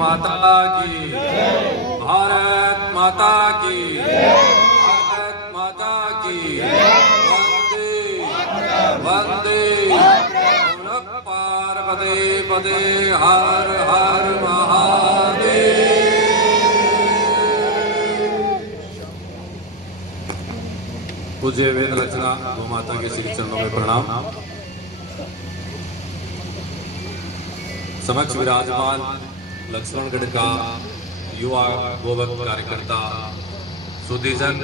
माता की, भारत माता की, भारत माता की, वंदे वंदे पुनः पार्वते पदे हर हर महादेव। पूज्य वेद रचना गौ माता के श्री चरणों में प्रणाम। समक्ष विराजमान लक्ष्मणगढ़ का युवा गोभक्त कार्यकर्ता, सुधीजन,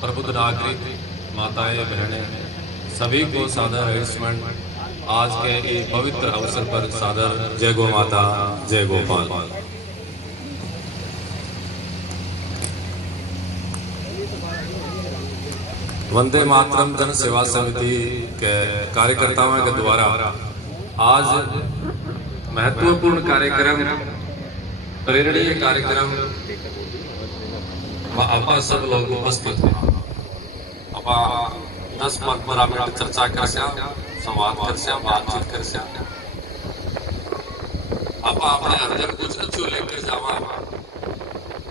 प्रबुद्ध नागरिक, माताएं, बहनें, सभी को सादर हरिस्मरण। आज के इस पवित्र अवसर पर सादर जय गौ माता, जय गोपाल। वंदे मातरम जन सेवा समिति के कार्यकर्ताओं के द्वारा आज महत्वपूर्ण कार्यक्रम, प्रेरणीय कार्यक्रम आप सब लोग उपस्थित हैं। आप 10-15 मिनट चर्चा कर संवाद कर बातचीत कर आप अपने अंदर कुछ अच्छो लेकर जावा।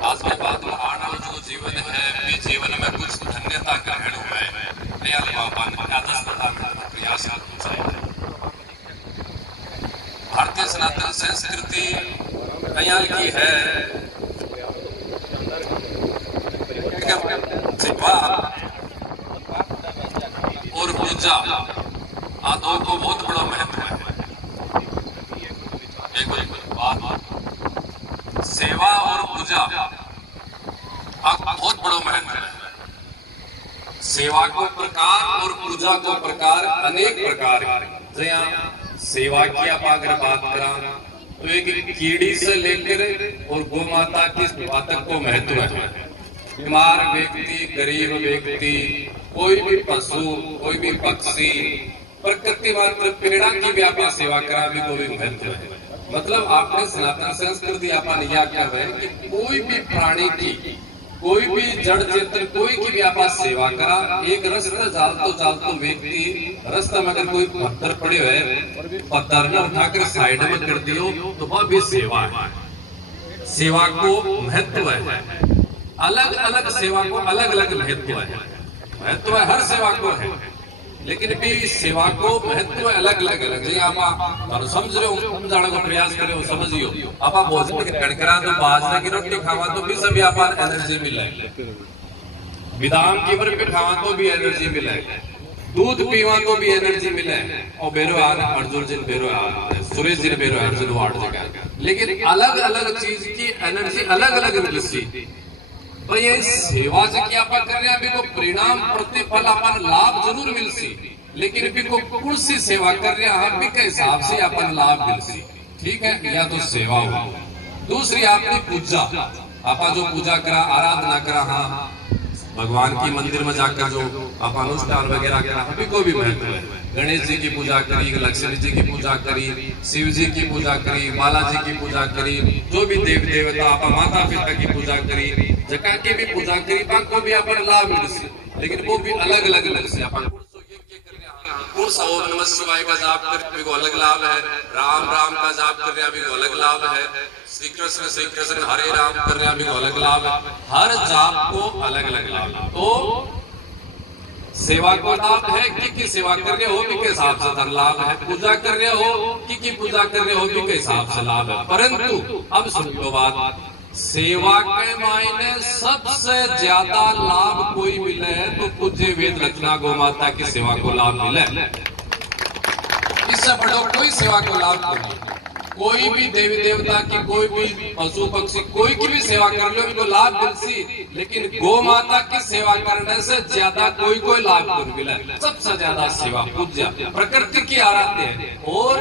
आज के बाद में आने वाला जो जीवन है, भी जीवन में कुछ धन्यता का हेड़ हुआ है। नया प्रयास भारतीय सनातन संस्कृति कयाल की है। सेवा और पूजा आदों को बहुत बड़ा महत्व है। सेवा और पूजा बहुत बड़ा महत्व है। सेवा को प्रकार और पूजा को प्रकार अनेक प्रकार है। सेवा की आप अगर बात करा तो एक कीड़ी से लेकर और गौ माता की सेवा तक को महत्व है। बीमार व्यक्ति, गरीब व्यक्ति, कोई भी पशु, कोई भी पक्षी, प्रकृति मात्र पेड़ा की भी आप सेवा करा भी कोई महत्व है। मतलब आपने सनातन संस्कृति आपा लिया क्या है कि कोई भी प्राणी की, कोई भी जड़ चेतन, कोई की भी आप सेवा करा। एक रास्ता चालतो व्यक्ति रास्ता में अगर कोई पत्थर पड़े हुए, पत्थर ने उठाकर साइड में कर दियो तो वह भी सेवा है। सेवा को महत्व है। अलग अलग सेवा को अलग अलग महत्व है। महत्व हर सेवा को है, लेकिन भी सेवा को महत्व अलग अलग अलग। आप समझ रहे हो, समझाने का प्रयास करे हो, समझियो। आप भोजन कड़करा तो बाजरे की रोटी खावा तो भी सभी आप एनर्जी मिले, बादाम की बर्फी खावा तो भी एनर्जी मिले, दूध पीवा तो भी एनर्जी मिले। और बेरो अर्जुन जिन बेरो सुरेश जी बेरो अर्जुन वार्ड जगह, लेकिन अलग अलग चीज की एनर्जी अलग अलग मिलती। पर ये सेवा से क्या आप कर रहे हैं, अभी को परिणाम प्रतिफल अपन लाभ जरूर मिलसी, लेकिन अभी को कौन सी सेवा कर रहे हैं हम भी के हिसाब से अपन लाभ मिलसी। ठीक है, या तो सेवा हो। दूसरी आपकी पूजा, आपा जो पूजा करा, आराधना करा, हाँ भगवान की मंदिर में जाकर जो आप अनुष्ठान वगैरह करा, अभी को भी महत्व है। गणेश जी की पूजा करी, लक्ष्मी जी की पूजा करी, शिव जी की पूजा करी, बालाजी की पूजा करी, जो भी देव देवता आप माता पिता की पूजा करी, जगह की भी पूजा करी, को भी अपन लाभ मिल, लेकिन वो भी अलग अलग अलग से अपन ओम नमः शिवाय का जाप करने को अलग लाभ है, राम राम का जाप करने अभी को अलग लाभ है, श्री कृष्ण हरे राम करने अभी को अलग लाभ है। हर जाप को अलग अलग लाभ। तो सेवा को लाभ है कि सेवा कर रहे हो भी के हिसाब से धन लाभ है, पूजा कर रहे हो कि पूजा कर रहे हो भी के हिसाब से लाभ है। परंतु अब सुनो बात, सेवा के मायने सबसे ज्यादा लाभ कोई मिले तो पूज्य वेद रचना गौ माता की सेवा को लाभ मिले। इससे बड़ो कोई सेवा को लाभ नहीं। कोई भी देवी देवता की, कोई भी पशु पक्षी, कोई की भी सेवा कर लो उनको लाभ मिलसी, लेकिन गौ माता की सेवा करने से ज्यादा कोई लाभ नहीं मिला। सबसे ज्यादा सेवा पूज्य प्रकृति की आराध्य है। और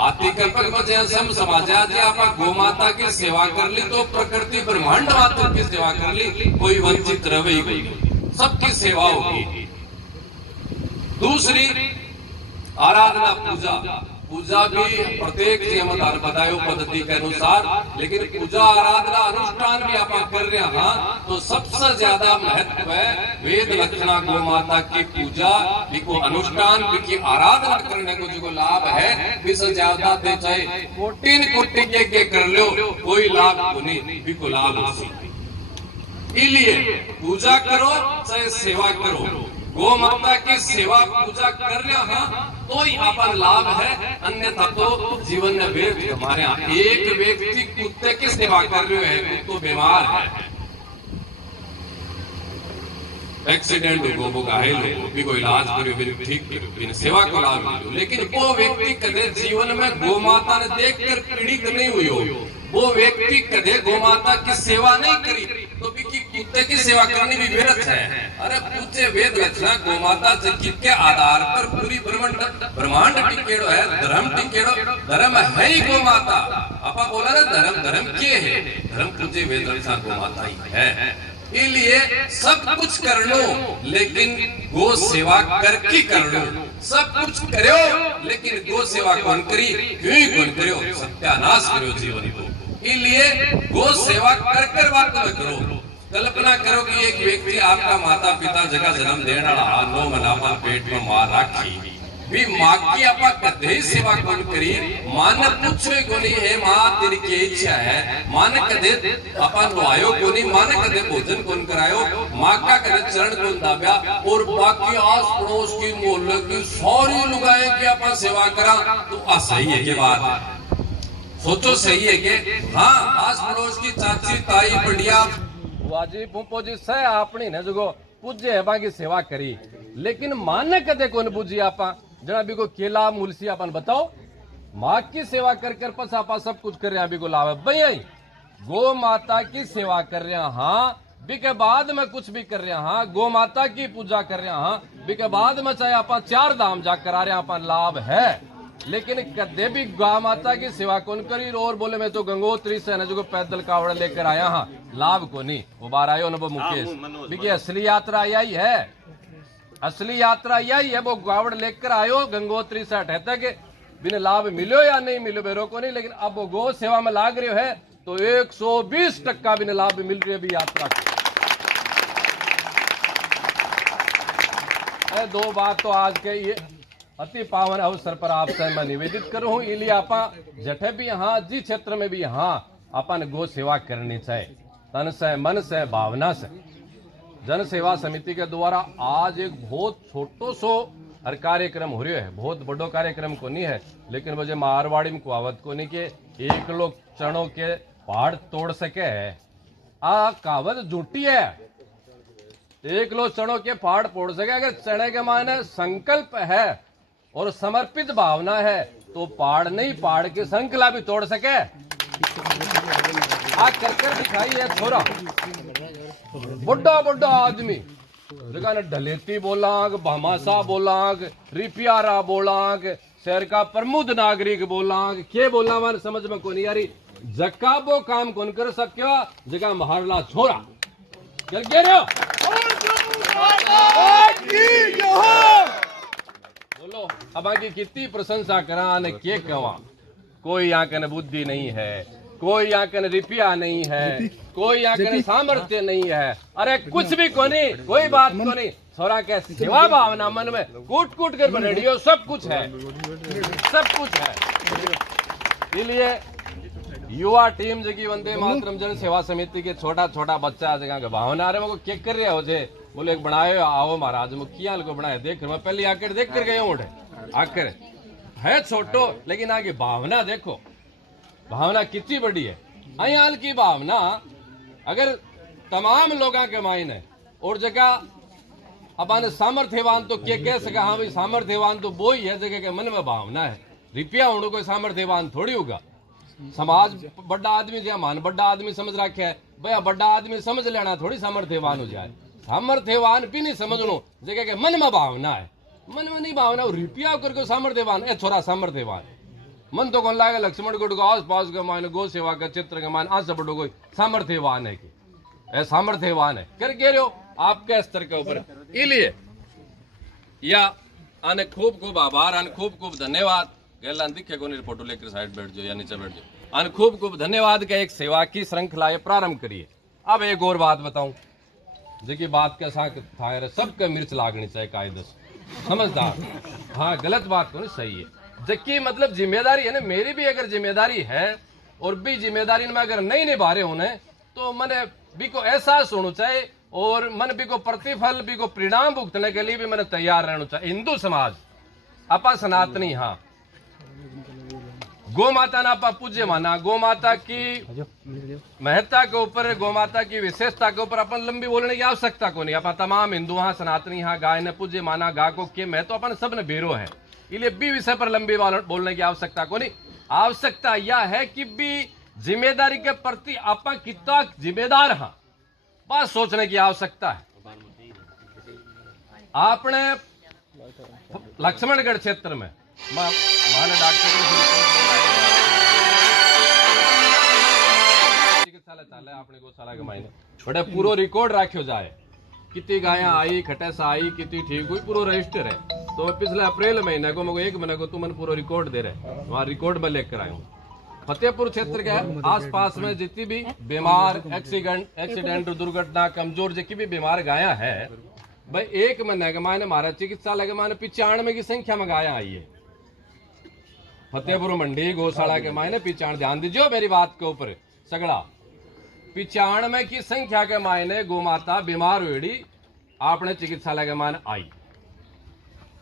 आती कल्पक में जैसे हम समाजा जी आप गौ माता की सेवा कर ली तो प्रकृति ब्रह्मांड माता की सेवा कर ली, कोई वंचित रहे गई, सबकी सेवा होगी। दूसरी आराधना पूजा, पूजा भी प्रत्येक नियमदान बतायो पद्धति के अनुसार, लेकिन पूजा आराधना अनुष्ठान भी आप कर रहे हैं। हाँ, तो सबसे ज्यादा महत्व है वेद लक्षणा गौ माता की पूजा को अनुष्ठान की आराधना करने को जो लाभ है इससे ज्यादा दे चाहे कोटि के कर लो कोई लाभ को नहीं भी को लाभ उसी। इसलिए पूजा करो चाहे सेवा करो, गौ माता की सेवा पूजा कर रहे हैं तो ही अपन लाभ है, अन्यथा तो जीवन में व्यर्थ। हमारे यहाँ एक व्यक्ति कुत्ते की सेवा कर रहे हैं तो बीमार है, एक्सीडेंट हो वो घायल हो भी कोई इलाज करो भी ठीक करो सेवा को लाभ मिलो, लेकिन वो व्यक्ति कदे जीवन में गौ माता ने देखकर पीड़ित नहीं हुई हो, वो व्यक्ति कदे गौ माता की सेवा नहीं करी तो भी कुत्ते की सेवा करनी भी व्यर्थ है। अरे पूछे वेद लक्षणा गौ माता के आधार पर पूरी ब्रह्मांड टिकेड़ो है, धर्म टिकेड़ो, धर्म है ही गौ माता। आपा बोला ना धर्म धर्म के है, धर्म पूछे वेद लक्षणा गौ माता ही है। इसलिए सब कुछ कर लो लेकिन गो सेवा करके कर लो, सब कुछ करो लेकिन गो सेवा कौन करी क्यों कौन करो, सत्यानाश करो जीवन को। इसलिए गो सेवा कर बात न करो। कल्पना करो कि एक व्यक्ति आपका माता पिता जगह जन्म देने वाला नो मनापा पेट में मां राखी भी मां की आपा कदे सेवा कौन करी, मां ने पूछे को नहीं है मां तेरी की इच्छा है, मां ने कदे आपा नवायो को नहीं, मां ने कदे भोजन कौन करायो, मां का कदे चरण कौन दाब्या, और बाकी आस पड़ोस की मोहल्ले की सारी लुगाए की आपा सेवा करा तो आ सही है के बात सोचो सही है के। हाँ, आस पड़ोस की चाची ताई बढ़िया वाजी पुपो जी से अपनी ने जो पूजे है बाकी सेवा करी, लेकिन माने कदे कौन पूजी आपा जना भी को केला मुलसी अपन बताओ, माँ की सेवा कर कर पस आपा सब कुछ कर रहे हैं, अभी को लाभ है भैया गो माता की सेवा कर रहे हैं। हाँ, भी के बाद में कुछ भी कर रहे हैं, हाँ गो माता की पूजा कर रहे हैं, हाँ भी के बाद में चाहे आपा 4 धाम जा करा रहे हैं, आपा लाभ है, लेकिन कदे भी गौ माता की सेवा कौन करी और बोले मैं तो गंगोत्री से न जो पैदल कावड़ लेकर आया, हाँ लाभ को नहीं। वो बार आयो न वो मुकेश असली यात्रा यही है, असली यात्रा यही है, वो कावड़ लेकर आयो गंगोत्री से हटे के बिना लाभ मिलो या नहीं मिलो बेरो को नहीं, लेकिन अब वो गौ सेवा में लाग रहे है तो 120% बिना लाभ मिल रही है भी यात्रा को। 2 बात तो आज के ये अति पावन अवसर पर आपसे मैं निवेदित करूं, इसलिए आपा जठे भी यहाँ जिस क्षेत्र में भी यहाँ अपन गो सेवा करनी चाहिए, तन से मन से भावना से। जन सेवा समिति के द्वारा आज एक बहुत छोटो सो हर कार्यक्रम हो रहा है, बहुत बड़ो कार्यक्रम को नहीं है, लेकिन मुझे मारवाड़ी में कहावत को नहीं के एक लोग चणों के पहाड़ तोड़ सके है, आ कहावत झूठी है। एक लोग चणों के पहाड़ तोड़ सके, अगर चने के मायने संकल्प है और समर्पित भावना है तो पहाड़ नहीं, पहाड़ के श्रृंखला भी तोड़ सके। आ कर दिखाई है छोरा बड़ा आदमी जगह ने ढलेती बोलांग, भामासा बोलांग, रिपियारा बोलांग, शहर का प्रमुख नागरिक बोलांग, के बोला मान समझ में को नहीं आ रही। जक्का वो काम कौन कर सक्यो जगह महरला छोरा कर गे रो बोलो। अब आगे कितनी प्रशंसा करा ने के कवा, कोई यहाँ के बुद्धि नहीं है, कोई यहाँ के रुपया नहीं है, कोई यहाँ के सामर्थ्य नहीं है, अरे कुछ भी को नहीं, कोई बात को नहीं, छोरा के सेवा भावना मन में कूट कूट कर रेडियो सब कुछ है, सब कुछ है। इसलिए युवा टीम जगी वंदे मातरम जन सेवा समिति के छोटा छोटा बच्चा जगह के भावना रहे वो क्या कर रहे हो जे बोले एक बनाए आओ महाराज मुखिया को बनाए देख मैं पहले आकर देख कर गए उठे आकर है छोटो, लेकिन आगे भावना देखो, भावना कितनी बड़ी है। अयाल की भावना अगर तमाम लोगों के मायने और जगह अपन सामर्थ्यवान तो क्या कह सका, हाँ भाई सामर्थ्यवान तो वो ही है जगह के मन में भावना है, रुपया होने कोई सामर्थ्यवान थोड़ी होगा। समाज बड़ा आदमी दिया मान बड़ा आदमी समझ रखा है भैया, बड़ा आदमी समझ लेना थोड़ी सामर्थ्यवान हो जाए, सामर्थ्यवान भी नहीं समझ लो जगह के मन में भावना है, मन में नहीं भावना रुपया करके सामर्थ्यवान ए छोरा सामर्थ्यवान मन तो कौन लाएगा लक्ष्मण गुड़ को आस पास के मान गो सेवा का चित्र के मान आज बड़ो कोई सामर्थ्यवान है कि सामर्थ्यवान है कर कह रहे हो आपके स्तर के ऊपर। इसलिए या आने खूब खूब आभार, आने खूब खूब धन्यवाद गैला दिखे को नहीं, फोटो लेकर साइड बैठ जाओ या नीचे बैठ जाओ। अन खूब खूब धन्यवाद का एक सेवा की श्रृंखला ये प्रारंभ करिए। अब एक और बात बताऊं, देखिए बात कैसा था, सबके मिर्च लागनी चाहिए कायदे से, समझदार। हाँ गलत बात तो नहीं, सही है। जबकि मतलब जिम्मेदारी है ना, मेरी भी अगर जिम्मेदारी है और भी जिम्मेदारी में अगर नहीं निभा रहे होने तो मैंने भी को एहसास होना चाहिए और मन भी को प्रतिफल भी को परिणाम भुगतने के लिए भी मैंने तैयार रहना चाहिए। हिंदू समाज अपा सनातनी, हाँ गौ माता ना अपा पूज्य माना, गौ माता की महत्ता के ऊपर, गौ माता की विशेषता के ऊपर अपन लंबी बोलने की आवश्यकता को नहीं। अपन तमाम हिंदू हाँ सनातनी हाँ गाय ने पूज्य माना, गा को के मैं तो अपन सब ने बेरो है, इसलिए बी विषय पर लंबी बोलने की आवश्यकता को नहीं। आवश्यकता यह है कि बी जिम्मेदारी के प्रति अपन कितना जिम्मेदार हाँ, बस सोचने की आवश्यकता है। आपने लक्ष्मणगढ़ क्षेत्र में माने डॉक्टर चिकित्सालय चाले अपने गौशाला के मायने बड़े पूरा रिकॉर्ड रखो जाए, कितनी गायें आई, खटस आई, कितनी ठीक हुई, पूरा रजिस्टर है। तो पिछले अप्रैल महीने को मेरे एक महीने को तुम पूरा रिकॉर्ड दे रहे, वहाँ रिकॉर्ड में लेकर आया हूँ। फतेहपुर क्षेत्र के आसपास में जितनी भी बीमार, एक्सीडेंट दुर्घटना, कमजोर जितनी भी बीमार गाया है भाई, एक महीने के मायने हमारा चिकित्सालय के मायने 95 की संख्या में गाया आई है। फतेहपुर मंडी गौशाला के मायने 95, ध्यान दीजिए मेरी बात के ऊपर, सगड़ा 95 की संख्या के मायने गौ माता बीमार हुई आपने चिकित्सालय के मायने आई।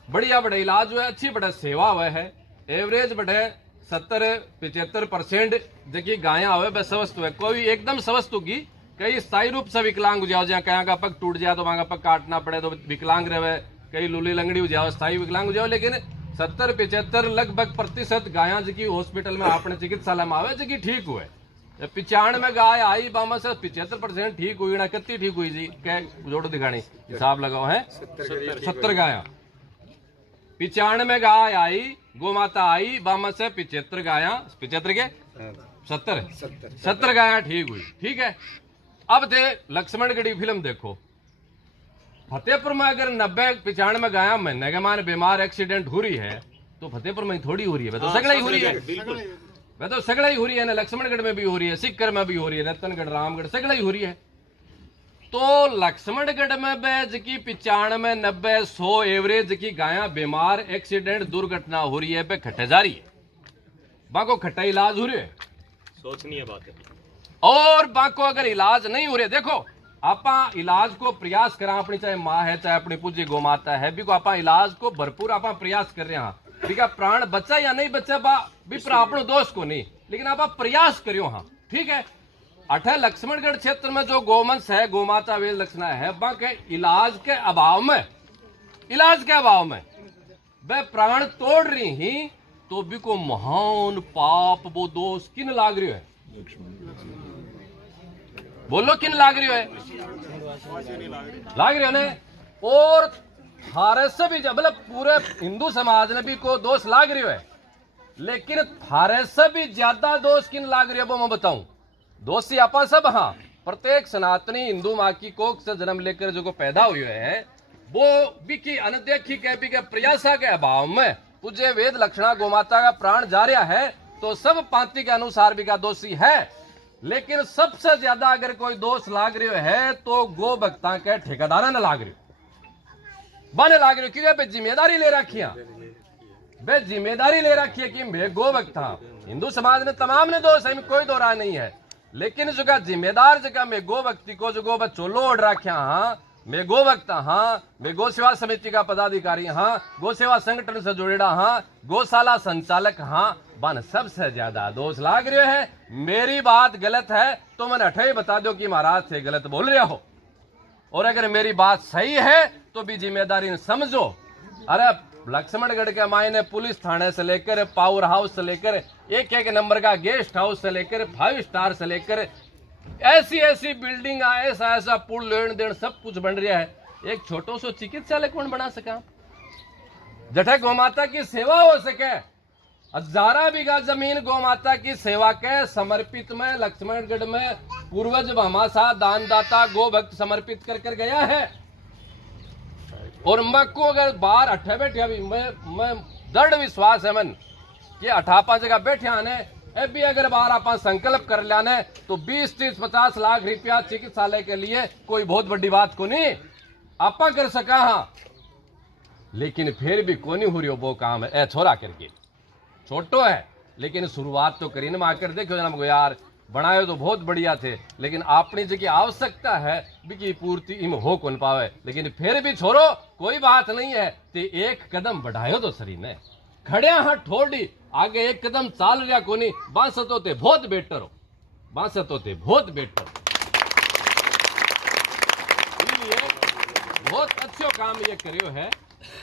बढ़िया बड़े इलाज हुए, अच्छी बड़े सेवा हुए है, एवरेज बढ़े 70-75% देखिए गाया हुए बस स्वस्थ हुए, कोई एकदम स्वस्थ होगी, कई स्थायी रूप से विकलांग हो जाओ, जहाँ कहीं का पग टूट जाए तो वहां का पग काटना पड़े तो विकलांग रहे, कई लूली लंगड़ी हो जाओ स्थायी विकलांग हो जाओ, लेकिन 70-75 लगभग प्रतिशत गाया जी हॉस्पिटल में अपने चिकित्सालय में आवे जी ठीक हुए। 95 गाय आई बामा से 75% ठीक हुई ना, कितनी ठीक हुई जी क्या जोड़ दिखानी हिसाब लगाओ है, 70 गाया। 95 गाय आई, गौ माता आई बामा से 75 गाया, 75 के 70 गाया ठीक हुई, ठीक है। अब थे लक्ष्मणगढ़ी फिल्म देखो, फतेहपुर में अगर 90-95 गाया महीने के मान बीमार एक्सीडेंट हो रही है तो फतेहपुर में थोड़ी हो रही है, तो सगड़ा ही हो रही है, वह तो सगड़ा ही हो रही है ना, लक्ष्मणगढ़ में भी हो रही है, सिक्कर में भी हो रही है, रतनगढ़ रामगढ़ सगड़ा ही हो रही है। तो लक्ष्मणगढ़ में बेज की 95-90-100 एवरेज की गाया बीमार एक्सीडेंट दुर्घटना हो रही है, खट्टे जा रही है, बाको खट्टा इलाज हो रही है, सोचनीय बात है। और बाको अगर इलाज नहीं हो रहे, देखो आपा इलाज को प्रयास करा अपनी, चाहे माँ है चाहे अपनी पूज्य गौ माता है भी को आपा इलाज को भरपूर आपा प्रयास कर रहे हैं, ठीक है। प्राण बचा या नहीं बचा बा भी अपनो दोष को नहीं, लेकिन आप प्रयास करियो हाँ, ठीक है। अठे लक्ष्मणगढ़ क्षेत्र में जो गोवंश है, गौ माता वेद लक्षणा है, बाके इलाज के अभाव में वह प्राण तोड़ रही ही तो भी को महान पाप वो दोष किन लाग रही है, बोलो किन लाग रही है, लाग रही है ने। और थारे से भी मतलब पूरे हिंदू समाज ने भी को दोष लाग रही है, लेकिन थारे से भी ज्यादा दोष किन लाग रही है वो मैं बताऊं। दोषी आपा सब हाँ, प्रत्येक सनातनी हिंदू माँ की कोख से जन्म लेकर जो को पैदा हुए हैं वो भी की अनदेखी के प्रयासा के अभाव में पूज्य वेद लक्षणा गोमाता का प्राण जा रहा है, तो सब पांति के अनुसार भी का दोषी है। लेकिन सबसे ज्यादा अगर कोई दोष लाग रही है तो गो भक्ता के ठेकेदारा ने लाग रही, बने लाग रही, क्योंकि जिम्मेदारी ले रखी है, बे जिम्मेदारी ले रखी है कि मैं गो भक्ता। हिंदू समाज में तमाम ने दोष है, कोई दो राय नहीं है, लेकिन जो का जिम्मेदार जगह मैं गो भक्ति को जो गो बच्चों ओढ़ रखा हाँ, मैं गो भक्ता हाँ, मैं गो सेवा समिति का पदाधिकारी हाँ, गो सेवा संगठन से जुड़ेड़ा हाँ, गौशाला संचालक हाँ, बन सबसे ज्यादा दोष लाग रहे है। मेरी बात गलत है तो मैंने अठे बता दो कि महाराज से गलत बोल रहे हो, और अगर मेरी बात सही है तो भी जिम्मेदारी समझो। अरे लक्ष्मणगढ़ के मायने पुलिस थाने से लेकर पावर हाउस से लेकर एक नंबर का गेस्ट हाउस से लेकर 5 स्टार से लेकर ऐसी बिल्डिंग ऐसा पुल लेन देन सब कुछ बन रहा है, एक छोटो सो चिकित्सालय कौन बना सका जठे गौमाता की सेवा हो सके। 1000 बीघा जमीन गौमाता की सेवा के समर्पित में लक्ष्मणगढ़ में पूर्वज भामाशाह दानदाता गो भक्त समर्पित कर गया है। और मैं को अगर बाहर अठे बैठे अभी मैं दृढ़ विश्वास है मन कि 58 जगह बैठे आने ए भी अगर बार आप संकल्प कर लाने तो 20-30-50 लाख रुपया चिकित्सालय के लिए कोई बहुत बड़ी बात को नहीं आप कर सका। हाँ लेकिन फिर भी कोनी हो रही वो काम है छोरा करके छोटो है लेकिन शुरुआत तो करी ना आकर देखो जना यार बनाए तो बहुत बढ़िया थे लेकिन अपनी जगह आवश्यकता है बिकी पूर्ति इम हो कौन पावे लेकिन फिर भी छोड़ो कोई बात नहीं है ते एक कदम बढ़ायो तो सरी ने खड़िया हाँ ठोड़ी आगे एक कदम चाल रहा कोनी बांस तो ते बहुत बेटर हो बांस तो ते बहुत बेटर बहुत अच्छो काम ये करियो है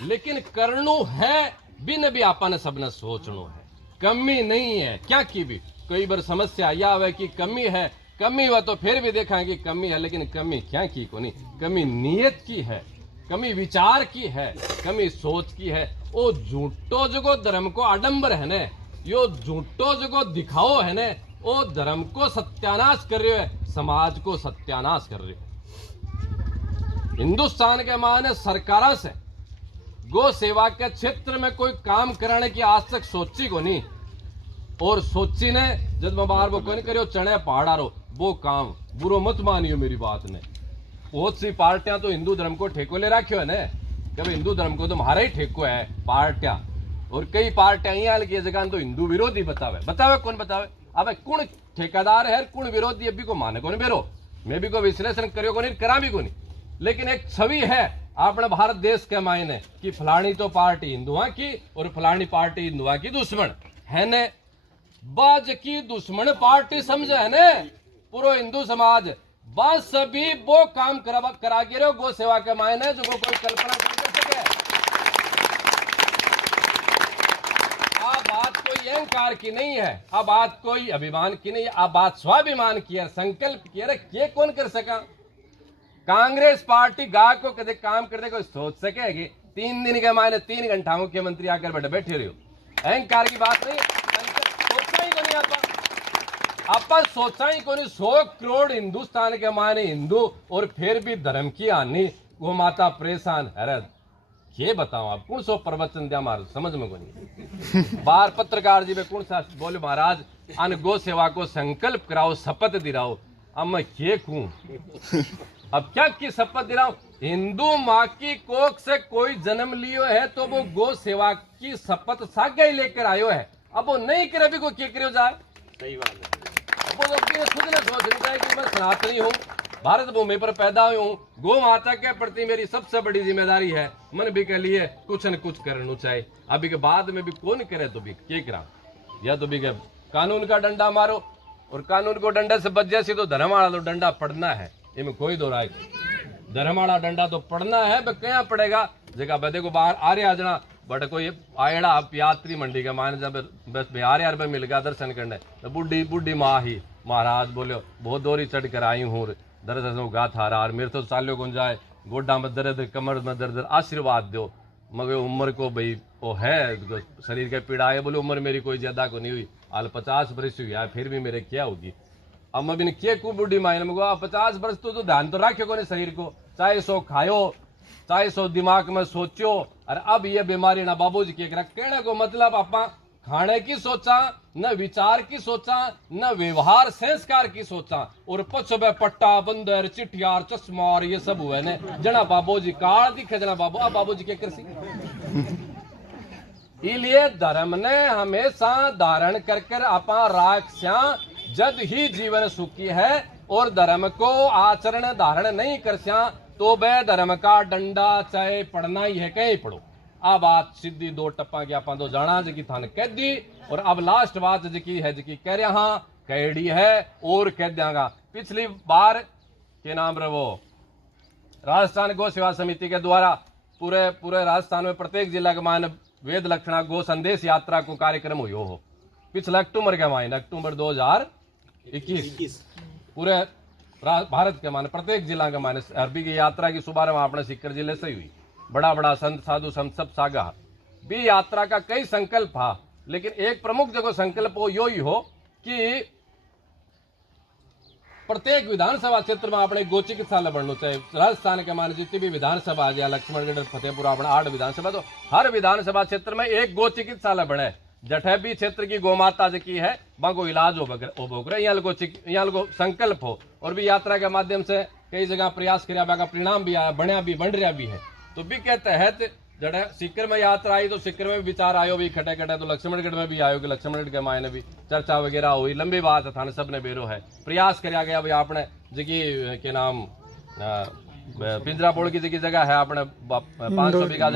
लेकिन करनो है बिन भी आपने सबने सोचनो है कमी नहीं है क्या की भी कई बार समस्या यह है कि कमी है कमी हुआ तो फिर भी देखा कि कमी है लेकिन कमी क्या की को नहीं कमी नीयत की है कमी विचार की है कमी सोच की है वो झूठो जगो धर्म को आडंबर है ने यो झूठो जगो दिखाओ है ने वो धर्म को सत्यानाश कर रहे हो समाज को सत्यानाश कर रहे हो। हिंदुस्तान के माने सरकारों से गो सेवा के क्षेत्र में कोई काम कराने की आज तक सोची को नहीं और सोची ने जब बार वो कौन करियो चढ़े पहाड़ा रो वो काम बुरो मत मानियो मेरी बात ने बहुत सी पार्टियां तो हिंदू धर्म को ठेको ले रखियो है ने कि हिंदू धर्म को तो हमारा ही ठेको है पार्टियां और कई पार्टियां यहाँ की जगह तो हिंदू विरोधी बतावे कौन बतावे अब कौन ठेकेदार है कौन विरोधी अभी को माने कौन बेरो मैं भी को विश्लेषण करियो को नहीं करा भी को नहीं लेकिन एक छवि है अपने भारत देश के मायने कि फलानी तो पार्टी हिंदुआ की और फलानी पार्टी हिंदुआ की दुश्मन है ने बाज की दुश्मन पार्टी समझे है ने पूरा हिंदू समाज बस सभी वो काम करा गिरे गो सेवा के मायने जो कोई कल्पना कर सके। आ बात कोई अहंकार की नहीं है आ बात कोई अभिमान की नहीं है आ बात स्वाभिमान की है संकल्प की है ये कौन कर सका। कांग्रेस पार्टी गा को कदे काम करने को सोच सकेगी 3 दिन के मायने 3 घंटा मुख्यमंत्री आकर बैठे रहे हो अहंकार की बात नहीं सोचा ही को नहीं आप सोचा ही को नहीं 100 करोड़ हिंदुस्तान के मायने हिंदू और फिर भी धर्म की हानि वो माता परेशान अरे ये बताओ आप कौन सो प्रवचन दिया मार समझ में को नहीं बार पत्रकार जी में कौन सा बोले महाराज अन गो सेवा को संकल्प कराओ शपथ दिलाओ अब मैं ये कहूं अब क्या की शपथ दिलाओ हिंदू माँ की कोख से कोई जन्म लियो है तो वो गो सेवा की शपथ साग्या ही लेकर आयो है अब वो नहीं करे भी को क्या करो जाए सही बात है वो अपनी खुद ने सोच रही है कि मैं सनातनी हूँ भारत भूमि पर पैदा हुई हूँ गो माता के प्रति मेरी सबसे बड़ी जिम्मेदारी है मन भी के लिए कुछ न कुछ करना चाहिए अभी के बाद में भी कौन करे तो भी क्या करा या तो भी कानून का डंडा मारो और कानून को डंडे से बच जैसी तो धर्म वाला तो डंडा पड़ना है इनमें कोई दो राय धर्म वाला डंडा तो पड़ना है क्या पड़ेगा जगह बदे को बाहर आ रहा जना बट कोई आयड़ा यात्री मंडी के मान जब बस बिहार यार में मिल गया दर्शन करने तो बुढ़ी बुढ़ी माँ ही महाराज बोलो बहुत दोरी चढ़ कर आई हूँ दर्शन गा था रहा मेरे तो सालों को जाए गोड्डा में दर्द कमर में दर्द आशीर्वाद दो मगर उम्र को भाई वो है शरीर के पीड़ा है बोले उम्र मेरी कोई ज्यादा को नहीं हुई हाल 50 वर्ष हुई है फिर भी मेरे क्या होगी अब मैं भी क्या कू बुढ़ी मायने में 50 वर्ष तो ध्यान तो रखे को नहीं शरीर को चाहे सो खायो चाहे सो दिमाग में सोचो और अब ये बीमारी ना बाबूजी के कहने को मतलब आपा खाने की सोचा न विचार की सोचा न व्यवहार संस्कार की सोचा और पछबे पट्टा बंदर चिटियार चश्मा और ये सब हुए ने जना बाबूजी काल दिखे जना बाबू अब बाबूजी के कृषि इसलिए धर्म ने हमेशा धारण कर कर आपा राख्या जद ही जीवन सुखी है और धर्म को आचरण धारण नहीं करस्या तो बे धर्म का डंडा चाहे पढ़ना ही है कहीं पढ़ो आ बात सीधी 2 टप्पा की आप तो जाना जी थाने कह दी और अब लास्ट बात जी है जी कह रहा कहड़ी है और कह दियागा पिछली बार के नाम रहो राजस्थान गो सेवा समिति के द्वारा पूरे राजस्थान में प्रत्येक जिला के मान वेद लक्षणा गो संदेश यात्रा को कार्यक्रम हुई हो पिछले अक्टूबर के मायने अक्टूबर 2021 पूरे भारत के माने प्रत्येक जिला के माने अरबी की यात्रा की शुभारंभ अपने सीकर जिले से हुई बड़ा बड़ा संत साधु संत सब सागा भी यात्रा का कई संकल्प था लेकिन एक प्रमुख जगह संकल्प हो यो ही हो कि प्रत्येक विधानसभा क्षेत्र में अपने गो चिकित्सालय बनना चाहिए राजस्थान के माने जितनी भी विधानसभा है लक्ष्मणगढ़ फतेहपुर अपना 8 विधानसभा तो हर विधानसभा क्षेत्र में एक गो चिकित्सालय बने जठे भी क्षेत्र की गोमाता की है बाको इलाज हो भोग रहे यहाँ को संकल्प हो और भी यात्रा के माध्यम से कई जगह प्रयास कर बाका परिणाम भी आया बनया भी बन रहा भी है। तो भी के तहत जड़े सीकर में यात्रा आई तो सीकर में भी विचार आयो भी खटे खटे तो लक्ष्मणगढ़ में भी आयो कि लक्ष्मणगढ़ के मायने भी चर्चा वगैरह हुई, लंबी बात है, थाने सब ने बेरो है प्रयास कराया गया भाई आपने जगह के नाम पिंजरापोड़ की जगह है अपने 500 बीघा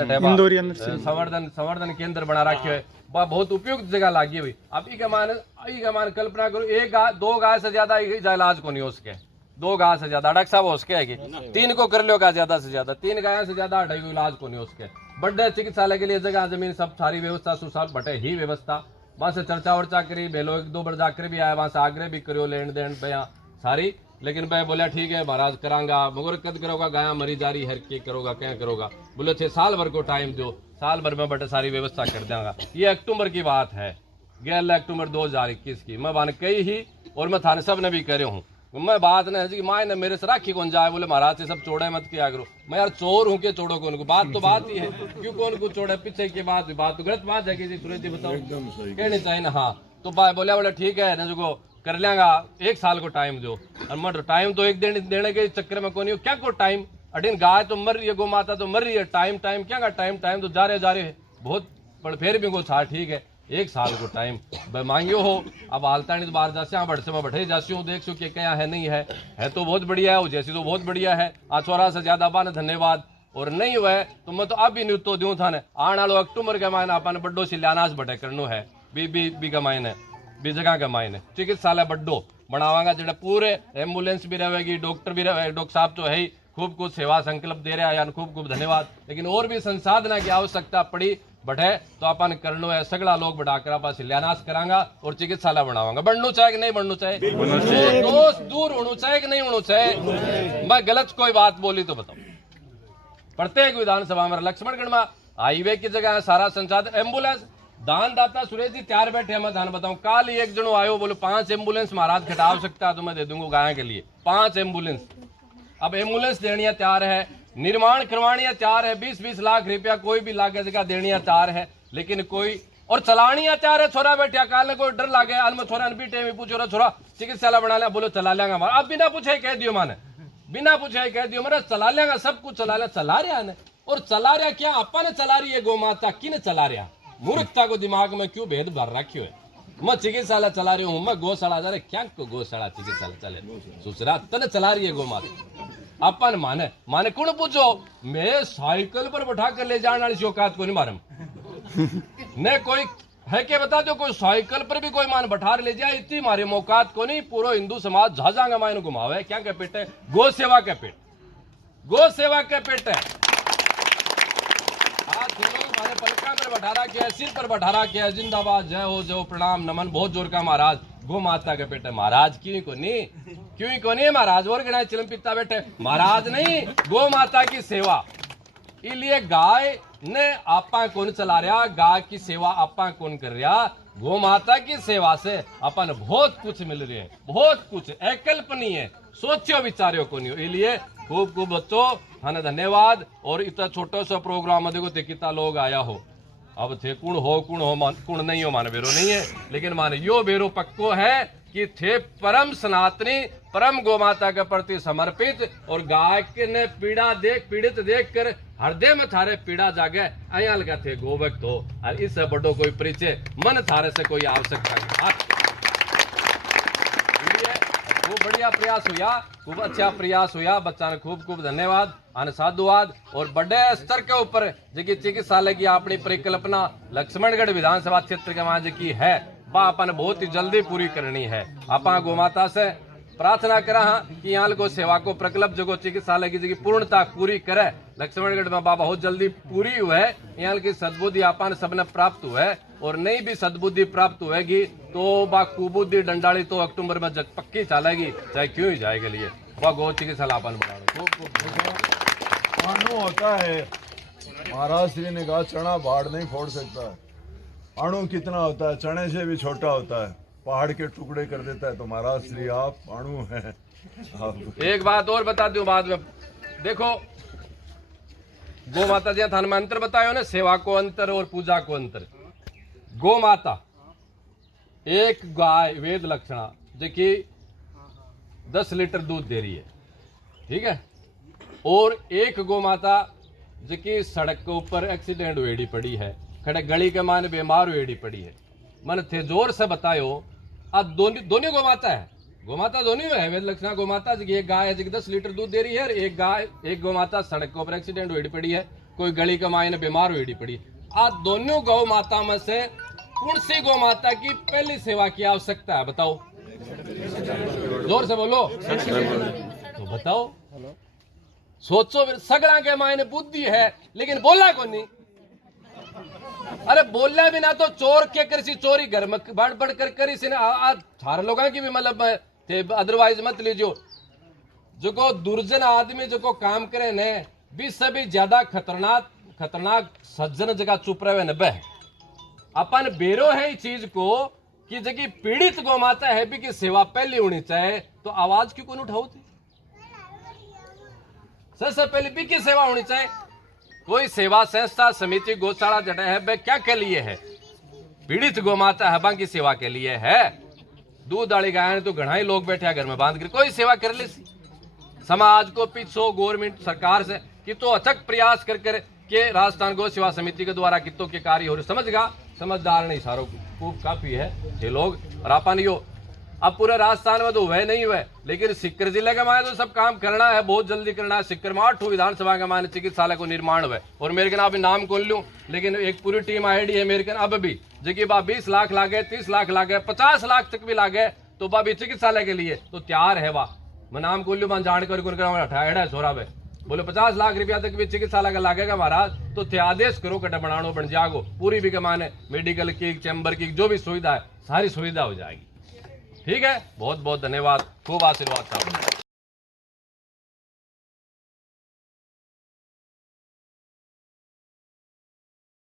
संवर्धन केंद्र बना रखे है, बहुत उपयुक्त जगह लागी हुई। अब ई मान कल्पना करो एक दो गाय से ज्यादा इलाज को नहीं हो सके, 2 गाय से ज्यादा अडक साहब हो सके है कि 3 को कर लो का ज्यादा से ज्यादा 3 गाय से ज्यादा अढ़ाई इलाज को नहीं हो सके। बड़े चिकित्सालय के लिए जगह जमीन सब सारी व्यवस्था सुसाल बटे ही व्यवस्था वहां से चर्चा वर्चा करी बेलो 1-2 बार जाकर भी आया वहां से आग्रह भी करो लेन देन भैया सारी, लेकिन भाई बोला ठीक है महाराज करांगा मगर कद करोगा गाया मरी जा रही है के करोगा क्या करोगा, बोले 6 साल भर को टाइम दो, साल भर में बटे सारी व्यवस्था कर देंगा। ये अक्टूबर की बात है 11 अक्टूबर 2021 की मैं बान कही ही और मैं थाने सब ने भी करे हूँ मैं बात नहीं है माए ने मेरे से राखी कौन जाए, बोले महाराज से सब चोड़े मत किया करो, मैं यार चोर हूँ के चोड़ो कौन को, बात तो बात ही है क्यों कौन को चोड़े पीछे की बात तो गलत बात है कि तुरंत ही बताओ कहनी चाहिए ना। हाँ तो बोले ठीक है ना जो कर लेंगा 1 साल को टाइम दो और मर टाइम तो एक दिन देने के चक्कर में कौन क्या को टाइम अडिन गाय तो मर रही है गो माता तो मर रही है, टाइम क्या का टाइम तो जा रहे है बहुत पर फिर भी को था ठीक है 1 साल को टाइम मांगियो हो। अब हालता नहीं तो बाहर जासे बढ़ से मैं बैठे जासी हूँ देख सो क्या है नहीं है तो बहुत बढ़िया है जैसी तो बहुत बढ़िया है आछोरा से ज्यादा बाने धन्यवाद और नहीं हुआ है तो मैं तो अब भी तो दूं था आने वालो अक्टूबर के मायने अपन बड्डो शिलान्यास बटे करनो है बी का मायने बी जगह के मायने चिकित्सालय बड्डो बनावांगा जड़ा पूरे एम्बुलेंस भी रहेगी डॉक्टर भी रहे डॉक्टर साहब तो है ही खूब कुछ सेवा संकल्प दे रहे हैं खूब धन्यवाद, लेकिन और भी संसाधना की आवश्यकता पड़ी बढ़े तो अपन करनो है सगड़ा लोग बढ़ाकर अपन शिलान्यास करांगा और चिकित्सालय बनावांगा। बढ़नो चाहे कि नहीं बढ़नो चाहे, दोस्त दूर होना चाहे कि नहीं होना चाहे, मैं गलत कोई बात बोली तो बताओ। प्रत्येक विधानसभा में लक्ष्मणगढ़ में हाईवे की जगह है सारा संसाधन एम्बुलेंस दानदाता सुरेश जी तैयार बैठे मैं धान बताऊं काल ही एक जनो आयो बोलो 5 एम्बुलेंस महाराज खटा आवश्यकता है तो मैं दे दूंगा गाय के लिए 5 एम्बुलेंस। अब एम्बुलेंस देनी तैयार है, निर्माण करवानी तैयार है, 20-20 लाख रुपया कोई भी लागे जगह देनी तैयार है, लेकिन कोई और चलानी तैयार है। छोरा बैठा काल ने कोई डर लागे आल में छोरा बीटे में पूछो छोरा चिकित्सालय बना लिया बोलो चला लेंगे हमारा, अब बिना पूछे कह दियो माने बिना पूछे कह दियो मेरा चला लेंगे सब कुछ चला रहा है और चला रहा क्या अपन चला रही है गौ माता किन चला रहा मूर्खता को दिमाग में क्यों भेद भर रखियो है। मैं चिकित्सालय चला रही हूँ मैं गौशाला जा रहे क्या को गौशाला चिकित्सालय चले सुसरा तने चला रही है गौ माता अपन माने कौन पूछो मैं साइकिल पर बैठा कर ले जाने वाली औकात को नहीं मारम ने कोई है के बता दो कोई साइकिल पर भी कोई मान बैठा ले जाए इतनी मारे औकात को नहीं पूरा हिंदू समाज झाझांगा मायने घुमावे क्या के पेट है गौ सेवा के पेट है। हमारे पलका पर बैठा रहा सिर पर बैठा रहा जिंदाबाद जय हो जय प्रणाम नमन बहुत जोर का महाराज गो माता के पेट है महाराज क्यों को नहीं महाराज और गणाए चिलम पिता बैठे महाराज नहीं गो माता की सेवा इसलिए गाय ने आपा कौन चला रहा गाय की सेवा आपा कौन कर रहा गो माता की सेवा से अपन बहुत कुछ मिल रही है बहुत कुछ अकल्पनीय सोचो विचारो को नहीं इसलिए खूब बच्चों हाँ धन्यवाद। और इतना छोटा सा प्रोग्राम देखो कितना लोग आया हो अब थे कुण नहीं हो माने बेरो नहीं है लेकिन माने यो बेरो पक्को है कि थे परम सनातनी परम गौ माता के प्रति समर्पित और गाय के ने पीड़ित देख कर हृदय में थारे पीड़ा जागे अयाल का थे गोभक्त हो और इससे बड़ो कोई परिचय मन थारे से कोई आवश्यकता खूब बढ़िया प्रयास हुआ खूब अच्छा प्रयास हुआ बच्चा ने खूब धन्यवाद आने साधुवाद। और बड़े स्तर के ऊपर जी चिकित्सालय की अपनी परिकल्पना लक्ष्मणगढ़ विधानसभा क्षेत्र के माज की है वह अपन बहुत ही जल्दी पूरी करनी है। आपा गौ माता से प्रार्थना करा कि यहाँ को सेवा को प्रकल्प जो चिकित्सालय की जगह पूर्णता पूरी करे लक्ष्मणगढ़ में बाबा बहुत जल्दी पूरी हुए यहाँ की सद्बुद्धि आपन सबने प्राप्त हुए और नहीं भी सद्बुद्धि प्राप्त हुएगी तो बा कुबुद्धि डंडाली तो अक्टूबर में जग पक्की चलेगी चाहे क्यों ही जाएगा लिए वह गौ चिकित्सालय आपन अणु होता है महाराज श्री ने कहा चना बाढ़ नहीं फोड़ सकता है। अणु कितना होता है चने से भी छोटा होता है पहाड़ के टुकड़े कर देता है तो महाराज श्री आप अणु है। एक बात और बता दूं बाद में देखो गौ माता जी थान में अंतर बतायो ना सेवा को अंतर और पूजा को अंतर गौ माता एक गाय वेद लक्षणा जो कि 10 लीटर दूध दे रही है, ठीक है, और एक गौ माता जो कि सड़क के ऊपर एक्सीडेंट हुएड़ी पड़ी है, खड़े गली के मान बीमार हुएड़ी पड़ी है, मन थे जोर से बतायो आ दोनों गौ माता है, गौ माता दोनों है वेद लक्षणा गौ माता जी। एक गाय है जो 10 लीटर दूध दे रही है और एक गौ माता सड़क के ऊपर एक्सीडेंट हुएड़ी पड़ी है, कोई गली के मायने बीमार हुएड़ी पड़ी है। आ दोनों गौ माता में से कौन सी गौ माता की पहली सेवा की आवश्यकता है, बताओ, जोर से बोलो, तो बताओ, सोचो, सगड़ा के मायने बुद्धि है लेकिन बोला को नहीं। अरे बोला बिना तो चोर के करसी चोरी घर में बढ़ बढ़ कर करी से ना सारे लोगों की भी मतलब थे, अदरवाइज मत लीजियो। जो को दुर्जन आदमी जो को काम करे ने भी सभी ज्यादा खतरनाक सज्जन जगह चुप रहे नबे। अपन बेरो है इस चीज को कि जगह पीड़ित गौ माता है भी की सेवा पहले होनी चाहिए, तो आवाज क्यों कौन उठाओ थी? सबसे पहले भी की सेवा होनी चाहिए। कोई सेवा संस्था समिति गौशाला जड़े है वे क्या के लिए है? पीड़ित गौ माता हबा की सेवा के लिए है। दूध वाली गाय तो घना ही लोग बैठे घर में बांध कर कोई सेवा कर ली। समाज को पीछो गवर्नमेंट सरकार से कि तो अथक प्रयास कर के राजस्थान गौ सेवा समिति के द्वारा कितों के कार्य हो रहे, समझगा, समझदार नहीं सारों खूब काफी है ये लोग। और अपन यो अब पूरे राजस्थान में तो वह नहीं हुए, लेकिन सिक्कर जिले के माने तो सब काम करना है, बहुत जल्दी करना है। सिक्कर में 8 विधानसभा के माने चिकित्सालय को निर्माण हुए और मेरे के अभी नाम खोल लूं, लेकिन एक पूरी टीम आईडी है मेरे के अब भी जो बा 20 लाख लागे, 30 लाख लागे, 50 लाख तक भी लागे तो बाबी चिकित्सालय के लिए तो तैयार है। वाह मैं नाम खोल लूं, मैं जानकर हटाया छोरा वे बोले 50 लाख रुपया तक भी चिकित्सालय का लागेगा महाराज, तो थे आदेश करो कटे बनानो बन जागो। पूरी भी कमाने मेडिकल की, चैम्बर की जो भी सुविधा है सारी सुविधा हो जाएगी। ठीक है, बहुत बहुत धन्यवाद, खूब आशीर्वाद साहब।